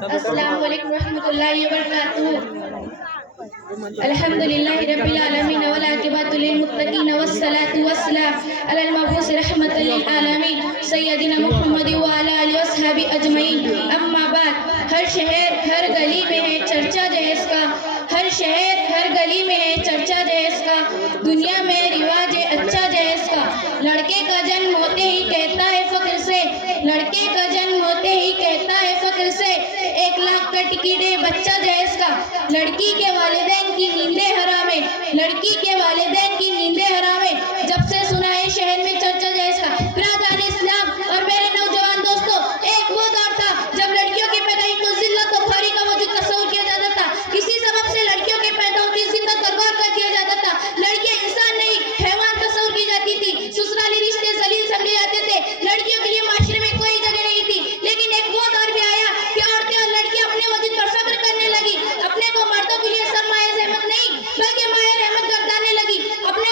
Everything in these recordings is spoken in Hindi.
अस्सलाम वालेकुम रहमतुल्लाहि व बरकातुहू। अल्हम्दुलिल्लाहि रब्बिल आलमीन वल आकिबतु लिल मुत्तकीन वस्सलातु वस्सलाम अलल मबूस रहमतल लिल आलमीन सय्यदिना मुहम्मद व अला आलिहि वसहबी अजमईन। अम्मा बाद, हर शहर हर गली में है चर्चा जहेज का, हर शहर हर गली में है चर्चा जहेज का, दुनिया में रिवाज है अच्छा जहेज का। लड़के का जन्म होते ही कहता है फख्र से, लड़के का जन्म होते ही कहता है फख्र से, 1 लाख का टिकट है बच्चा जहेज का। लड़की के वालिदैन की नींदें हराम है, लड़की के वालिदैन की नींदें हराम है, जब से सुना है शहर में चर्चा जहेज का। बिरादरान इस्लाम और मेरे नौजवान दोस्तों, एक वो दौर था जब लड़कियों की पैदाइश को जिल्लत और खारी का वजूद तस्वुर किया जाता था। किसी सबब से लड़कियों के पैदा होती जिद्दत पर गौर कर दिया जाता था। लड़कियां इंसान नहीं हैवान तस्वुर की जाती थी। ससुराली रिश्ते जलील समझे जाते थे। लड़कियों के लिए माशरे में कोई जगह नहीं थी। लेकिन एक वो दौर भी आया कि औरतें और लड़कियां अपने वजूद पर फख्र करने लगी, अपने को मर्दों के लिए सरमाए रहमत नहीं बल्कि माए रहमत गर्दाने लगी, अपने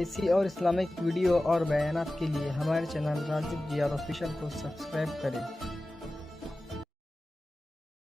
ऐसी और इस्लामिक वीडियो और बयानात के लिए हमारे चैनल राजिब जियार ऑफिशियल को सब्सक्राइब करें।